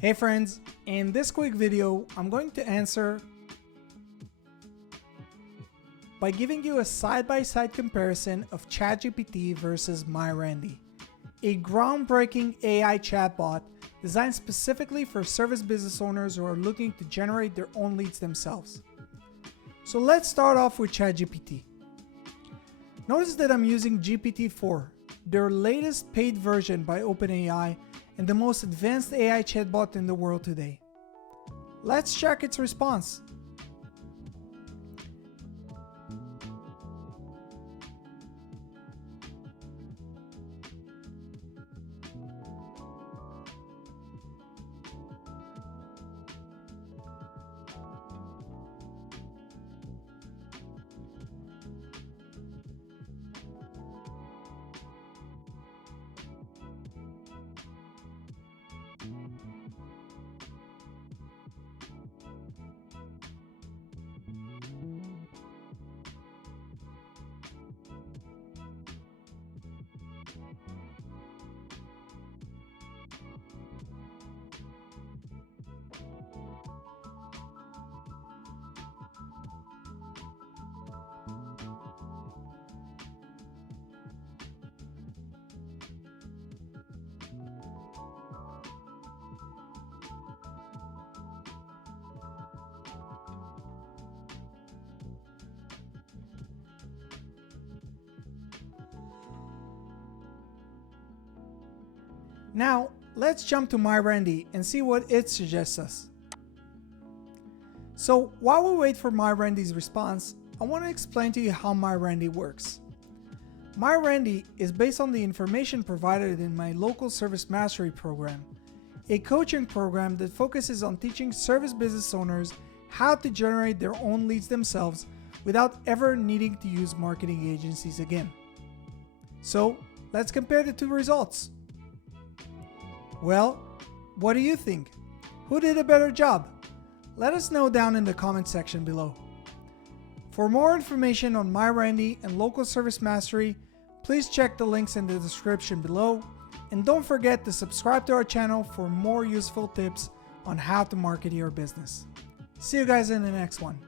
Hey friends, in this quick video, I'm going to answer by giving you a side-by-side comparison of ChatGPT versus MyRandy, a groundbreaking AI chatbot designed specifically for service business owners who are looking to generate their own leads themselves. So let's start off with ChatGPT. Notice that I'm using GPT-4, their latest paid version by OpenAI and the most advanced AI chatbot in the world today. Let's check its response. Now, let's jump to MyRandy and see what it suggests us. So while we wait for MyRandy's response, I want to explain to you how MyRandy works. MyRandy is based on the information provided in my local service mastery program, a coaching program that focuses on teaching service business owners how to generate their own leads themselves without ever needing to use marketing agencies again. So let's compare the two results. Well, what do you think? Who did a better job? Let us know down in the comment section below. For more information on MyRandy and local service mastery, please check the links in the description below, and don't forget to subscribe to our channel for more useful tips on how to market your business. See you guys in the next one.